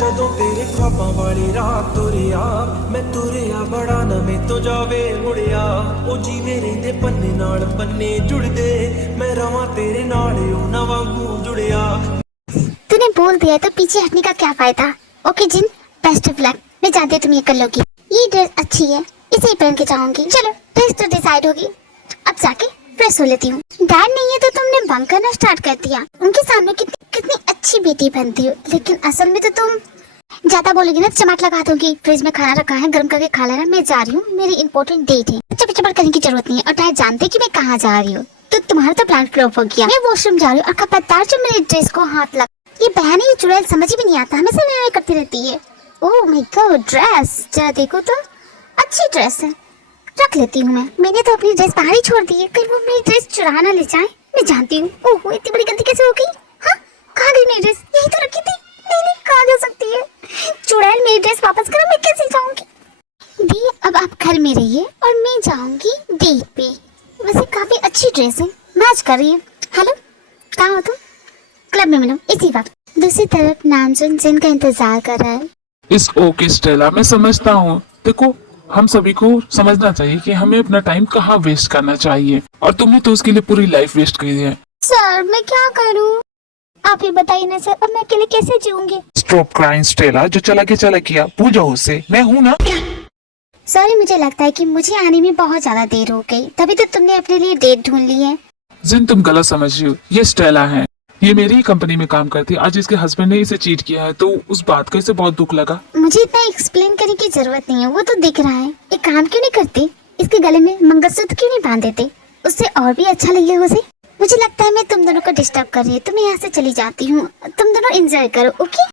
ਜਦੋਂ ਤੇਰੇ ख्वाबां वाली रात तुरिया मैं तुरिया बड़ा ना मैं तो जावे मुड़िया ओ जीवे रहिंदे पन्ने नाल पन्ने जुड़दे मैं रवां तेरे नाल ओ ना वांगू जुड़िया। तूने बोल दिया तो पीछे हटने का क्या फायदा। ओके जिन, बेस्ट ऑफ लक। मैं जानती हूँ तुम ये कर लोगी। ये ड्रेस अच्छी है, इसे ही पहन के जाऊंगी। चलो ड्रेस तो डिसाइड होगी, अब जाके फ्रेश हो लेती हूँ। डैड नहीं है तो तुमने बंक करना स्टार्ट कर दिया। उनके सामने कितनी अच्छी बेटी बनती हो, लेकिन असल में तो तुम ज्यादा बोलोगी ना चमाट लगा दूंगी। फ्रिज में खाना रखा है, गर्म करके खा लेना। मैं जा रही हूँ, मेरी इंपॉर्टेंट डेट है। चपड़ करने की जरूरत नहीं है। और डैड जानते कि मैं कहाँ जा रही हूँ, तो तुम्हारा तो प्लान फ्लॉप हो गया। मैं वॉशरूम जा रही हूँ और खबरदार जो मेरे ड्रेस को हाथ लग। ये बहन है, ये चुड़ैल समझ भी नहीं आता, हमेशा लड़ाई करती रहती है। ओह माय गॉड, ड्रेस जरा देखो तो, अच्छी ड्रेस है, रख लेती हूँ मैं। मैंने तो अपनी ड्रेस बाहर ही छोड़ दी है, कहीं वो मेरी ड्रेस चुरा ना ले जाए। मैं जानती हूँ। ओह इतनी बड़ी गलती कैसे हो गई। हाँ कहाँ गई मेरी ड्रेस, यही तो रखी थी। नहीं कहाँ जा सकती है चुड़ैल, मेरी ड्रेस वापस करो, मैं कैसे जाऊंगी। दी अब आप घर में रहिए और मैं जाऊंगी डेट पे। वैसे काफी अच्छी ड्रेस है, मैच कर रही है। हेलो कहाँ हो तुम। क्लब में मिलो इसी वक्त। दूसरी तरफ नामजुन जिन का इंतजार कर रहा है। इस ओके स्टेला, मैं समझता हूँ। देखो हम सभी को समझना चाहिए कि हमें अपना टाइम कहाँ वेस्ट करना चाहिए, और तुमने तो उसके लिए पूरी लाइफ वेस्ट कर दी है। सर मैं क्या करूँ, आप ही बताइए ना सर, अब मैं अकेले कैसे जीऊंगी। स्टॉप क्राइंग स्टेला, जो चला गया पूछो उससे, मैं हूँ ना। सॉरी, मुझे लगता है कि मुझे आने में बहुत ज्यादा देर हो गई, तभी तो तुमने अपने लिए डेट ढूंढ ली है। जिन तुम गलत समझ रही हो, ये स्टेला है, ये मेरी ही कंपनी में काम करती है। आज इसके हस्बैंड ने इसे चीट किया है, तो उस बात का इसे बहुत दुख लगा। मुझे इतना एक्सप्लेन करने की जरूरत नहीं है, वो तो दिख रहा है। एक काम क्यों नहीं करते, इसके गले में मंगलसूत्र क्यों नहीं बांध देते, उससे और भी अच्छा लगेगा उसे। मुझे लगता है मैं तुम दोनों को डिस्टर्ब कर रही हूँ, तो मैं यहाँ से चली जाती हूँ। तुम दोनों एंजॉय करो, ओके।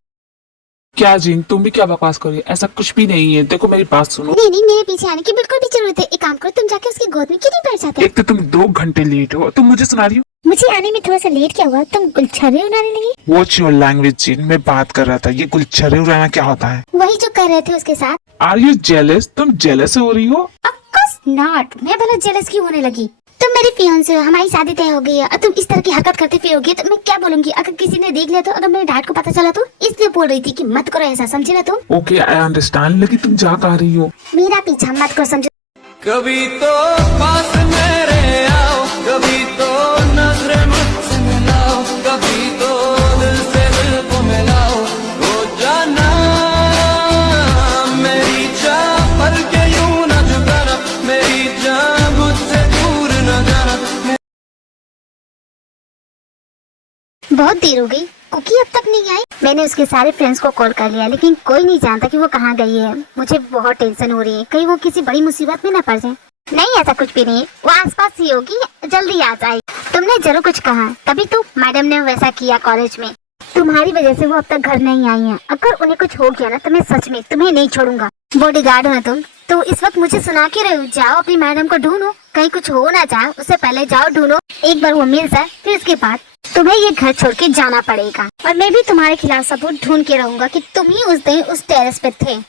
क्या जिन, तुम भी क्या बकवास कर रही हो, ऐसा कुछ भी नहीं है। देखो मेरी बात सुनो। नहीं मेरे पीछे आने की बिल्कुल भी जरूरत है। एक काम करो, तुम जाके उसकी गोद में क्यों नहीं बैठ जाते। एक तो तुम 2 घंटे लेट हो, तुम मुझे सुना रही हो। मुझे आने में थोड़ा सा लेट क्या हुआ, तुम गुलछर्रे उड़ाने लगी। What's your language जिन, मैं बात कर रहा था। ये गुलछर्रे उड़ाना क्या होता है। वही जो कर रहे थे उसके साथ। Are you jealous? तुम jealous हो रही हो। Of course not, मैं भला जेलस क्यों होने लगी। तुम मेरी फियांसे हो, हमारी शादी तय हो गई है, और तुम इस तरह की हरकत करते फिरोगी तो मैं क्या बोलूंगी। अगर किसी ने देख लिया तो, अगर मेरे डैड को पता चला तो। इसलिए बोल रही थी कि मत करो ऐसा, समझे ना तुम। Okay, I understand, लेकिन तुम जा कहाँ रही हो। मेरा पीछा मत करो, समझो। कभी तो पास मेरे आओ, कभी तो नजरें मुझसे मिलाओ, कभी तो दिल से दिल को मिलाओ। हो जाना मेरी जान, पल के यूं न जुदाना, मेरी जान मुझसे दूर न जाना। बहुत देर हो गई, कुकी अब तक नहीं आई। मैंने उसके सारे फ्रेंड्स को कॉल कर लिया, लेकिन कोई नहीं जानता कि वो कहाँ गई है। मुझे बहुत टेंशन हो रही है, कहीं वो किसी बड़ी मुसीबत में न पड़ जाए। नहीं ऐसा कुछ भी नहीं, वो आसपास ही होगी, जल्दी आ जाए। तुमने जरूर कुछ कहा, तभी तो मैडम ने वैसा किया कॉलेज में। तुम्हारी वजह से वो अब तक घर नहीं आई है। अगर उन्हें कुछ हो गया ना तो मैं सच में तुम्हें नहीं छोड़ूंगा। बॉडीगार्ड हो ना तुम, तो इस वक्त मुझे सुना के रहो। जाओ अपनी मैडम को ढूंढो, कहीं कुछ हो ना जाए उससे पहले जाओ ढूंढो। एक बार वो मिल जाए फिर उसके बाद तुम्हें ये घर छोड़ के जाना पड़ेगा। और मैं भी तुम्हारे खिलाफ सबूत ढूंढ के रहूंगा कि तुम ही उस दिन उस टेरेस पे थे।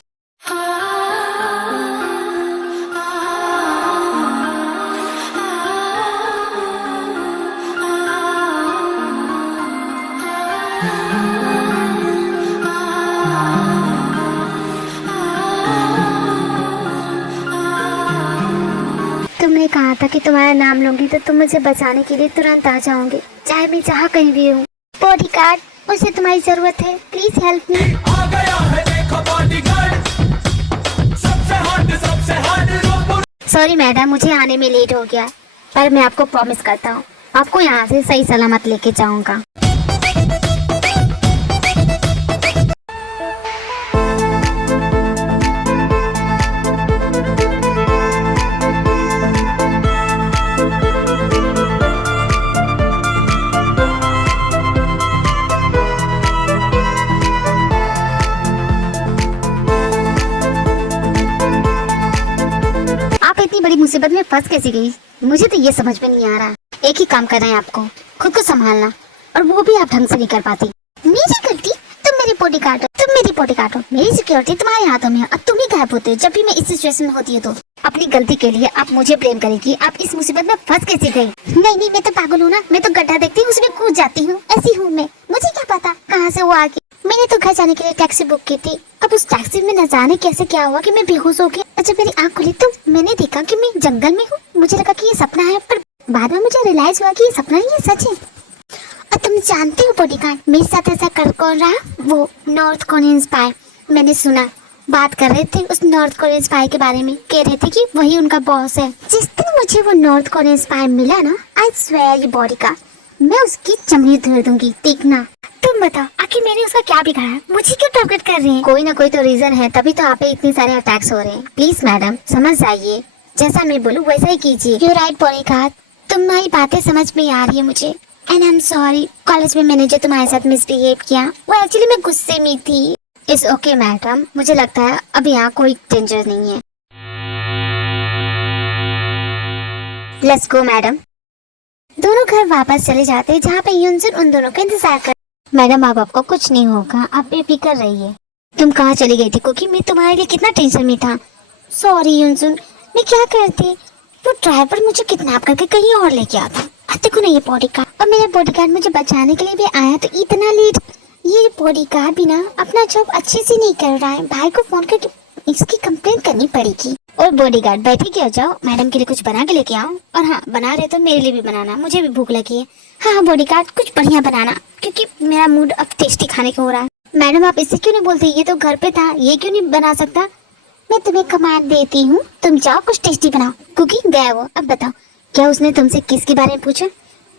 तुमने कहा था कि तुम्हारा नाम लूंगी तो तुम मुझे बचाने के लिए तुरंत आ जाओगे, चाहे मैं जहाँ कहीं भी हूँ। बॉडीगार्ड, मुझे तुम्हारी जरूरत है, प्लीज हेल्प मी। आ गया है देखो बॉडीगार्ड, सबसे हार्ड। सॉरी मैडम, मुझे आने में लेट हो गया, पर मैं आपको प्रॉमिस करता हूँ आपको यहाँ से सही सलामत लेके जाऊंगा। बड़ी मुसीबत में फंस कैसी गई, मुझे तो ये समझ में नहीं आ रहा। एक ही काम करना है आपको, खुद को संभालना, और वो भी आप ढंग से नहीं कर पाती। मेरी गलती, तुम मेरी बॉडीगार्ड हो, तुम मेरी बॉडीगार्ड हो, मेरी सिक्योरिटी तुम्हारे हाथों में है, और तुम ही गायब होते हो जब भी मैं इस सिचुएशन में होती है। तो अपनी गलती के लिए आप मुझे ब्लेम करेगी। आप इस मुसीबत में फंस कैसे गई। नहीं मैं तो पागल हूँ ना, मैं तो गड्ढा देखती हूँ उसमें कूद जाती हूँ, ऐसी हूँ मैं। मुझे क्या पता कहाँ से वो आ गई। मैंने तो घर जाने के लिए टैक्सी बुक की थी। अब उस टैक्सी में न जाने कैसे क्या हुआ कि मैं बेहोश हो गई। और जब मेरी आँख खुली तो मैंने देखा कि मैं जंगल में हूँ। मुझे लगा कि ये सपना है, पर बाद में मुझे रियलाइज हुआ कि ये सपना नहीं, ये सच है। और तुम जानते हो बॉडीगार्ड, मेरे साथ ऐसा कर कौन रहा? वो नॉर्थ कोरियन स्पाई। मैंने सुना बात कर रहे थे उस नॉर्थ कोरियन स्पाई के बारे में, कह रहे थे कि वही उनका बॉस है। जिस दिन मुझे वो नॉर्थ कोरियन स्पाई मिला ना, आई स्वेयर ये बॉडीगार्ड, मैं उसकी चमड़ी तोड़ दूंगी, देखना। तुम बताओ आखिर मैंने उसका क्या बिगाड़ा है? मुझे क्यों टारगेट कर रहे हैं? कोई ना कोई तो रीजन है, तभी तो आप पे इतने सारे अटैक्स हो रहे हैं। प्लीज मैडम समझ जाइए, जैसा मैं बोलूँ वैसा ही कीजिए। यू राइट बॉडीगार्ड, तुम्हारी बातें समझ में आ रही है मुझे। And I am sorry, college में मैंने जो तुम्हारे साथ मिसबिहेव किया वो एक्चुअली मैं गुस्से में थी। इट्स ओके मैडम, मुझे लगता है अब यहाँ कोई डेंजर नहीं है। Let's go madam. दोनों घर वापस चले जाते हैं जहाँ पे यूनसन उन दोनों का इंतजार कर। मैडम अब आपको कुछ नहीं होगा, आप बेफिक्र रहिए। तुम कहाँ चली गई थी? क्योंकि मैं तुम्हारे लिए कितना टेंशन में था। सॉरी यूनसन, मैं क्या करती, वो ड्राइवर मुझे किडनैप करके कहीं और लेके आता। देखो ना ये बॉडीगार्ड, और मेरा बॉडीगार्ड मुझे बचाने के लिए भी आया तो इतना लेट। ये बॉडीगार्ड भी ना अपना जॉब अच्छे से नहीं कर रहा है। भाई को फोन करके इसकी कंप्लेंट करनी पड़ेगी। और बॉडीगार्ड बैठे के जाओ, मैडम के लिए कुछ बना के लेके आओ। और हाँ, बना रहे तो मेरे लिए भी बनाना, मुझे भी भूख लगी है। हाँ बॉडीगार्ड कुछ बढ़िया बनाना, क्योंकि मेरा मूड अब टेस्टी खाने का हो रहा है। मैडम आप इससे क्यों नहीं बोलते? ये तो घर पे था, ये क्यों नहीं बना सकता? मैं तुम्हें कमांड देती हूँ, तुम जाओ कुछ टेस्टी बनाओ। कुकिंग गया वो। अब बताओ, क्या उसने तुमसे किसके बारे में पूछा?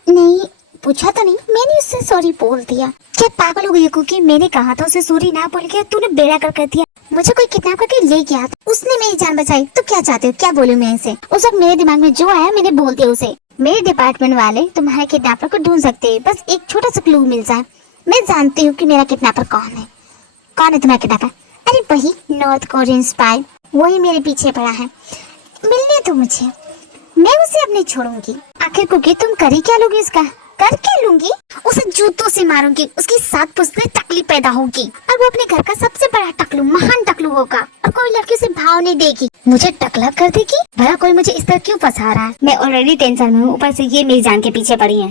नहीं पूछा तो नहीं, मैंने उससे सॉरी बोल दिया। क्या पागल हो गई कुकी? मैंने कहा था उसे सॉरी ना बोल के, तूने बेड़ा कर दिया। मुझे कोई किडनैप करके ले गया था, उसने मेरी जान बचाई। तो क्या चाहते हो, क्या बोलूं मैं इसे? उस वक्त मेरे दिमाग में जो आया मैंने बोल दिया उसे। मेरे डिपार्टमेंट वाले तुम्हारे किडनैपर को ढूंढ सकते हैं, बस एक छोटा सा क्लू मिल जाए। मैं जानती हूँ कि मेरा किडनैपर कौन है। कौन है तुम्हारा किडनैपर? अरे वही नॉर्थ कोरियन स्पाई, वही मेरे पीछे पड़ा है। मिलने दो मुझे, मैं उसे अब नहीं छोड़ूंगी। आखिर कुकी तुम करी क्या लोगी उसका? कर क्या लूंगी? उसे जूतों से मारूंगी, उसकी 7 पुश्तें टकली पैदा होगी और वो अपने घर का सबसे बड़ा टकलू, महान टकलू होगा और कोई लड़की उसे भाव नहीं देगी, मुझे टकला कर देगी। भला कोई मुझे इस तरह क्यों फंसा रहा है? मैं ऑलरेडी टेंशन में हूँ, ऊपर से ये मेरी जान के पीछे पड़ी है।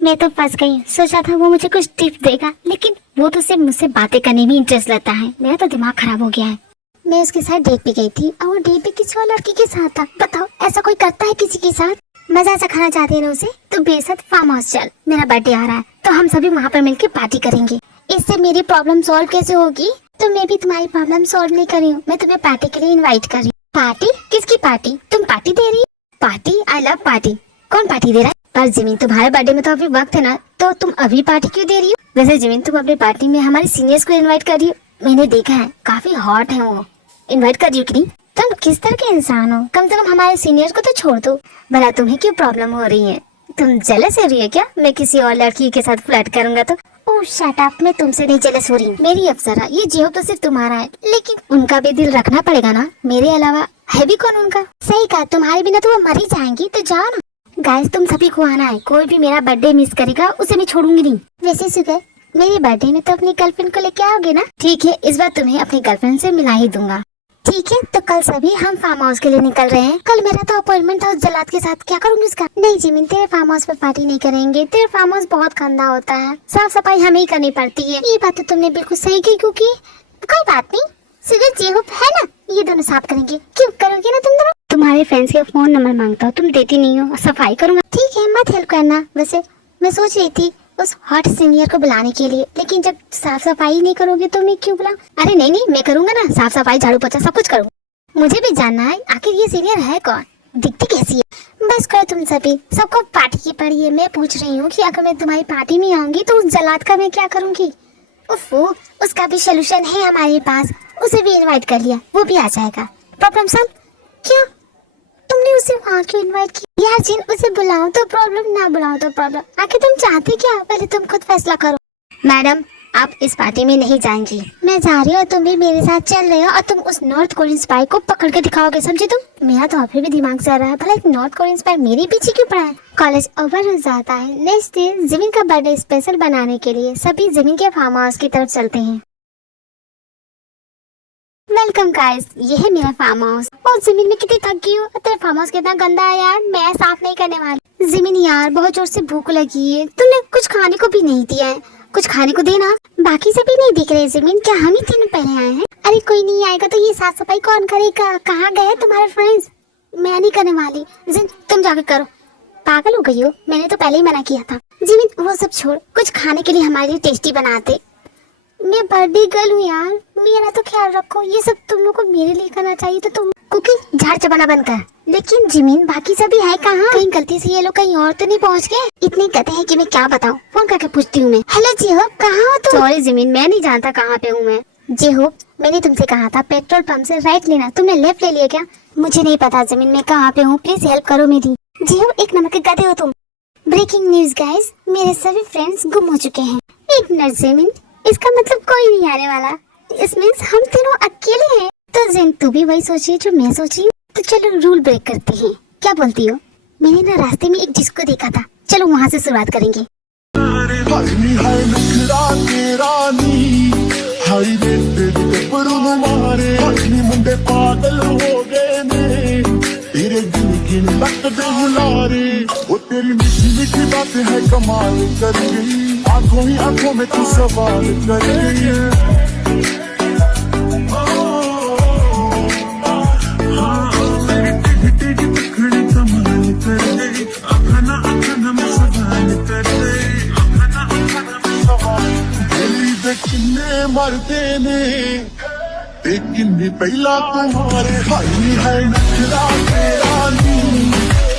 मैं तो फंस गई। सोचा था वो मुझे कुछ टिप देगा, लेकिन वो तो सिर्फ मुझसे बातें करने में इंटरेस्ट लेता है। मेरा तो दिमाग खराब हो गया है। मैं उसके साथ डेट पे गई थी और वो डेट पे किसी और लड़की के साथ था। बताओ ऐसा कोई करता है किसी के साथ? मजा ऐसा खाना चाहती है ना उसे, तो बेसद फार्म हाउस चल, मेरा बर्थडे आ रहा है तो हम सभी वहाँ पर मिलकर पार्टी करेंगे। इससे मेरी प्रॉब्लम सॉल्व कैसे होगी? तो मैं भी तुम्हारी प्रॉब्लम सॉल्व नहीं कर रही हूँ, मैं तुम्हें पार्टी के लिए इनवाइट कर रही हूँ। पार्टी? किसकी पार्टी? तुम पार्टी दे रही हो? पार्टी? I love party. कौन पार्टी दे रहा है? पर जिमिन तुम्हारे बर्थडे में तो अभी वक्त है ना, तो तुम अभी पार्टी क्यों दे रही हो? वैसे जिमिन तुम अपनी पार्टी में हमारे सीनियर्स को इनवाइट कर रही हो, मैंने देखा है काफी हॉट है वो। इनवाइट कर रही हो कि नहीं? तुम किस तरह के इंसान हो? कम से कम हमारे सीनियर को तो छोड़ दो। भला तुम्हें क्यों प्रॉब्लम हो रही है? तुम जेलस हो रही है क्या? मैं किसी और लड़की के साथ फ्लर्ट करूंगा तो? ओह शट अप, मैं तुमसे नहीं जेलस हो रही हूँ। मेरी अफसरा, ये जॉब तो सिर्फ तुम्हारा है, लेकिन उनका भी दिल रखना पड़ेगा ना, मेरे अलावा है भी कौन उनका? सही कहा, तुम्हारे बिना तो वो मर ही जाएंगी, तो जाओ ना। गाइस तुम सभी को आना है, कोई भी मेरा बर्थडे मिस करेगा उसे मैं छोड़ूंगी नहीं। वैसे सुगर, मेरे बर्थडे में तो अपनी गर्लफ्रेंड को लेके आओगे ना? ठीक है, इस बार तुम्हें अपनी गर्लफ्रेंड से मिला ही दूंगा। ठीक है, तो कल सभी हम फार्म हाउस के लिए निकल रहे हैं। कल मेरा तो अपॉइंटमेंट था उस जल्लाद के साथ, क्या करूंगी उसका? नहीं जिमिन, तेरे फार्म हाउस पे पार्टी नहीं करेंगे, तेरे फार्म हाउस बहुत गंदा होता है, साफ सफाई हमें ही करनी पड़ती है। ये बात तो तुमने बिल्कुल सही की, क्योंकि कोई बात नहीं, सुगर जी होप है ना, ये दोनों साफ करेंगे। क्यों करोगे ना तुम दोनों? तुम्हारे फ्रेंड्स के फोन नंबर मांगता हूँ, तुम देती नहीं हो, सफाई करूंगा। ठीक है, मत हेल्प करना। वैसे मैं सोच रही थी उस हॉट सीनियर को बुलाने के लिए, लेकिन जब साफ सफाई नहीं करोगे तो मैं क्यों बुलाऊं? अरे नहीं नहीं, मैं करूंगा ना, साफ सफाई झाड़ू पोछा सब कुछ करूंगा। मुझे भी जानना है आखिर ये सीनियर है कौन, दिखती कैसी है? बस करो तुम सभी, सबको पार्टी की पड़ी है। मैं पूछ रही हूँ कि अगर मैं तुम्हारी पार्टी में आऊंगी तो उस जल्लाद का मैं क्या करूंगी? उफ़ो, उसका भी सोल्यूशन है हमारे पास, उसे भी इनवाइट कर लिया, वो भी आ जाएगा। Problem solve. क्यों तुमने उसे वहाँ क्यों इनवाइट किया? यार जिन, उसे बुलाओ तो प्रॉब्लम, ना बुलाओ तो प्रॉब्लम। आखिर तुम चाहते क्या? पहले तुम खुद फैसला करो। मैडम आप इस पार्टी में नहीं जाएंगी। मैं जा रही हूँ, तुम भी मेरे साथ चल रहे हो और तुम उस नॉर्थ कोरियन स्पाई को पकड़ के दिखाओगे, समझे तुम? मेरा तो अभी भी दिमाग से आ रहा है, भला एक नॉर्थ कोरियन स्पाई मेरे पीछे क्यों पड़ा है? कॉलेज ओवर हो जाता है, नेक्स्ट डे जिमिन का बर्थडे स्पेशल बनाने के लिए सभी जिमिन के फार्म हाउस की तरफ चलते हैं। वेलकम गाइस, ये है मेरा फार्म हाउस। और जिमिन में कितनी थक गई हूँ, तेरा फार्म हाउस कितना गंदा है यार, मैं साफ नहीं करने वाली। जिमिन यार बहुत जोर से भूख लगी है, तुमने कुछ खाने को भी नहीं दिया है कुछ खाने को देना। बाकी सभी नहीं दिख रहे जिमिन, क्या हम ही तीनों पहले आए हैं? अरे कोई नहीं आएगा तो ये साफ सफाई कौन करेगा? कहाँ गए तुम्हारे फ्रेंड्स? मैं नहीं करने वाली। जिन तुम जाके करो। पागल हो गई हो, मैंने तो पहले ही मना किया था। जिमिन वो सब छोड़, कुछ खाने के लिए हमारे लिए टेस्टी बनाते। मैं बर्थडे गर्ल हूँ यार, मेरा तो ख्याल रखो। ये सब तुम लोग को मेरे लिए करना चाहिए तो तुम कुकी झाड़ चबाना बंद कर। लेकिन जिमिन बाकी सभी है कहाँ? कहीं गलती से ये लोग कहीं और तो नहीं पहुँच गए? इतने कहते हैं कि मैं क्या बताऊँ, फोन करके पूछती हूँ मैं। हेलो जेहोब, कहाँ हो तुम? सॉरी जिमिन, मैं नहीं जानता कहाँ पे हूँ मैं। जेहोब, मैंने तुमसे कहा था पेट्रोल पंप से राइट लेना, तुमने लेफ्ट ले लिया क्या? मुझे नहीं पता जिमिन मैं कहाँ पे हूँ, प्लीज हेल्प करो मेरी। जेहोब एक नंबर के गधे हो तुम। ब्रेकिंग न्यूज गाइस, मेरे सभी फ्रेंड्स गुम हो चुके हैं। एक मिनट जिमिन, इसका मतलब कोई नहीं आने वाला। इसमें हम तीनों अकेले हैं। तो जिन तू भी वही सोची जो मैं सोची हूँ, तो चलो रूल ब्रेक करते हैं। क्या बोलती हो? मैंने ना रास्ते में एक डिस्को देखा था, चलो वहाँ से शुरुआत करेंगे। मुंडे पागल हो गए ने तेरे गिन लगते हुलारे, वो तेरी मीठी मीठी बातें है कमाल कर गई, आंखों ही आंखों में तू सवाल कर गई। किन्ने मरते ने ते किन्ने पहला तुम्हारे हाई है नखरा तेरा नी,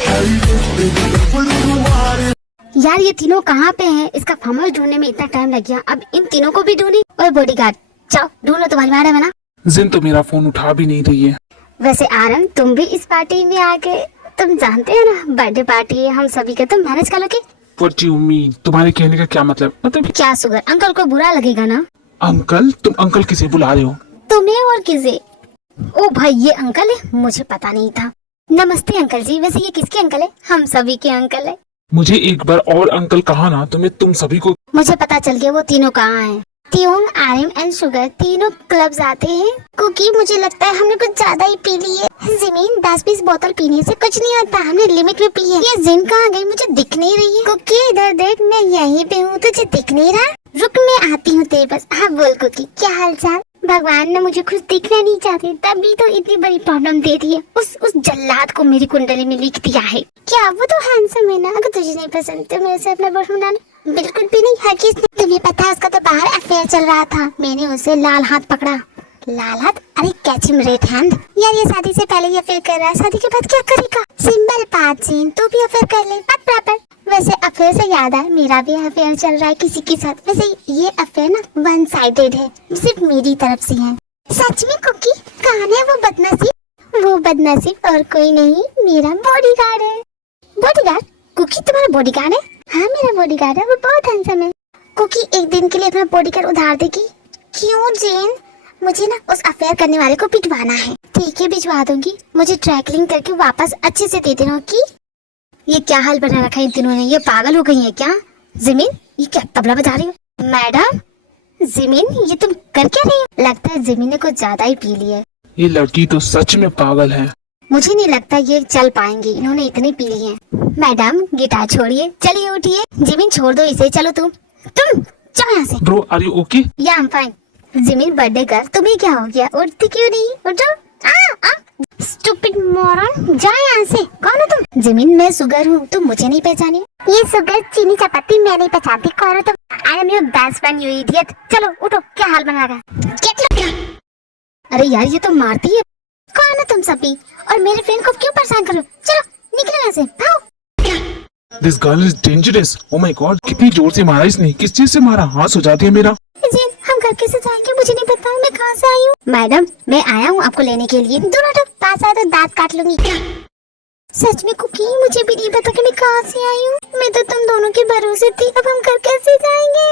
हाई तेरे तुम्हारे। यार ये तीनों कहाँ पे हैं? इसका फार्मर ढूंढने में इतना टाइम लग गया, अब इन तीनों को भी ढूंढी। और बॉडीगार्ड जाओ ढूंढो, तुम्हारी मैडम है ना? जिन तो मेरा फोन उठा भी नहीं रही है। वैसे आरन तुम भी इस पार्टी में आके, तुम जानते हो ना बर्थडे पार्टी है हम सभी का, तुम मैनेज कर लोगे? What you mean? तुम्हारे कहने का क्या मतलब? क्या सुगर, अंकल को बुरा लगेगा ना? अंकल? तुम अंकल किसे बुला रहे हो? तुम्हें और किसे? ओ भाई ये अंकल है, मुझे पता नहीं था। नमस्ते अंकल जी, वैसे ये किसके अंकल है? हम सभी के अंकल है। मुझे एक बार और अंकल कहा ना, तो मैं तुम सभी को। मुझे पता चल गया वो तीनों कहाँ हैं। त्योंग, आर्यन एंड शुगर तीनों क्लब्स आते हैं। क्योंकि मुझे लगता है हमने कुछ ज्यादा ही पी ली है। जिमिन 10-20 बोतल पीने से कुछ नहीं होता, हमने लिमिट में पी है। ये जिन कहाँ गई, मुझे दिख नहीं रही है। कुकी इधर देख, मैं यहीं पे हूँ, तुझे दिख नहीं रहा? रुक मैं आती हूँ तेरे पास। हाँ बोल कुकी, क्या हाल चाल? भगवान ने मुझे खुद दिखना नहीं चाहते, तभी तो इतनी बड़ी प्रॉब्लम दे दी है। उस जल्लाद को मेरी कुंडली में लिख दिया है। क्या वो तो हैंडसम है ना? अगर तुझे नहीं पसंद तो मेरे से अपना बॉयफ्रेंड बनाना। बिल्कुल भी नहीं हरगिज़ नहीं। तुम्हें पता है उसका तो बाहर अफेयर चल रहा था, मैंने उसे लाल हाथ पकड़ा। लाल हाथ? अरे कैच हिम रेड हैंड। यार ये शादी से पहले ही अफेयर कर रहा है, शादी के बाद क्या करेगा? सिंपल बात सीन, तू भी अफेयर कर ले, बात बराबर। वैसे अफेयर से याद है, मेरा भी अफेयर चल रहा है किसी के साथ। वैसे ये अफेयर ना वन साइडेड है, सिर्फ मेरी तरफ से है। सच में कुकी? कौन है वो बदनसीब? वो बदनसीब और कोई नहीं, मेरा बॉडीगार्ड है। बॉडीगार्ड? कुकी तुम्हारा बॉडीगार्ड है? हाँ मेरा बॉडीगार्ड है, वो बहुत हैंडसम है। कुकी एक दिन के लिए अपना बॉडीगार्ड उधार देगी? क्यों जेन? मुझे ना उस अफेयर करने वाले को पिटवाना है। ठीक है भिजवा दूंगी, मुझे ट्रैकलिंग करके वापस अच्छे से दे देना। की ये क्या हाल बना रखा है इन तीनों ने? ये पागल हो गई है क्या? जिमिन ये क्या तबला बजा रही हो? मैडम जिमिन ये तुम कर क्या रही हो? लगता है जिमिन ने कुछ ज्यादा ही पी लिया है। ये लड़की तो सच में पागल है। मुझे नहीं लगता ये चल पाएंगी, इन्होंने इतनी पी ली है। मैडम गिटार छोड़िए, चलिए उठिए। जिमिन छोड़ दो इसे, चलो तुम जाओ यहाँ से। Bro are you okay? या I am fine. Jimin birthday girl, तुम्हें क्या हो गया? उठती क्यों नहीं? उठो। स्टूपिड मॉरन, जाओ यहाँ से। कौन हो तुम? जिमिन मैं सुगर हूँ, तुम मुझे नहीं पहचानी? ये सुगर चीनी चपाती मैं नहीं पहचानती। कौन हो तुम? I am your best friend you idiot. चलो उठो, क्या हाल बना रहा है? अरे यार ये तो मारती है। कौन हो तुम सभी? और मेरे फ्रेंड को क्यों परेशान कर रहे हो? चलो निकलो यहाँ से, भागो। This girl is dangerous. Oh my God, कितनी जोर से मारा इसने। किस चीज से मारा? हाथ हो जाती है मेरा। जी हम घर कैसे जाएंगे? मुझे नहीं पता मैं कहाँ से आई हूँ। मैडम मैं आया हूँ आपको लेने के लिए। दोनों पास आए तो दांत काट लूंगी। क्या सच में कुकी? मुझे भी नहीं पता कि मैं कहाँ से आई हूँ। मैं तो तुम दोनों के भरोसे थी, अब हम घर कैसे जाएंगे?